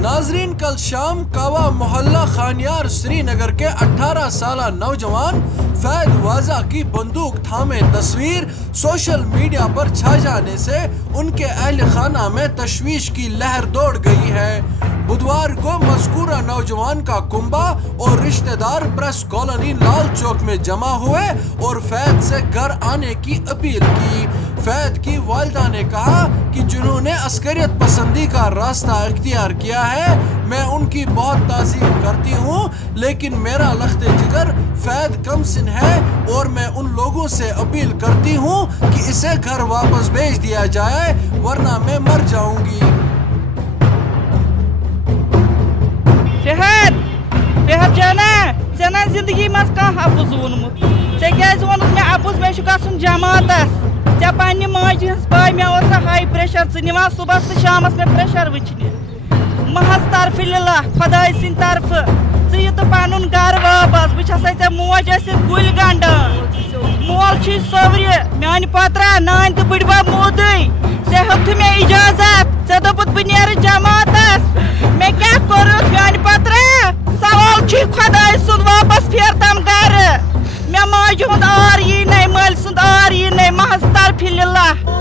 नाजरीन, कल शाम कावा मोहल्ला खानियार श्रीनगर के 18 साल नौजवान फैद वाजा की बंदूक थामे तस्वीर सोशल मीडिया पर छा जाने से उनके अहल खाना में तशवीश की लहर दौड़ गई है। बुधवार को मज़कूरा नौजवान का कुंबा और रिश्तेदार प्रेस कॉलोनी लाल चौक में जमा हुए और फैद से घर आने की अपील की। फैद की वालिदा ने कहा कि जिन्होंने अस्करियत पसंदी का रास्ता इख्तियार किया है, मैं उनकी बहुत ताज़ीम करती हूँ, लेकिन मेरा लख्ते जिगर फैद कम सिन है और मैं उन लोगों से अपील करती हूँ कि इसे घर वापस भेज दिया जाए, वरना मैं मर जाऊंगी। फहद जाना जना जिंदगी मज कह अपुज वोनमुत वोनुत मे अपुज मे गुन जमातस ऐ पन्ने माज हज पाय मे हाई प्रेशर नीवा सुबह तो शाम मे प्रेशर वचने महज तरफ लिल्लाह खुदाय सिंद तरफ तो पन घर वापस बे मोज गुल गंडान मोल सवरि मान पत्रा नान तो बुढ़बा मोदी ऐ हेतु मे इजाजत ऐ दोपुत बह नेर जमातस मे क्या कोरुत मान पत्रा सवाल खुदाय सुन वापस फेर तम घर मे माज हुंद आर यी नहीं मल सुंद आर यी नहीं महज तरफ लिल्लाह।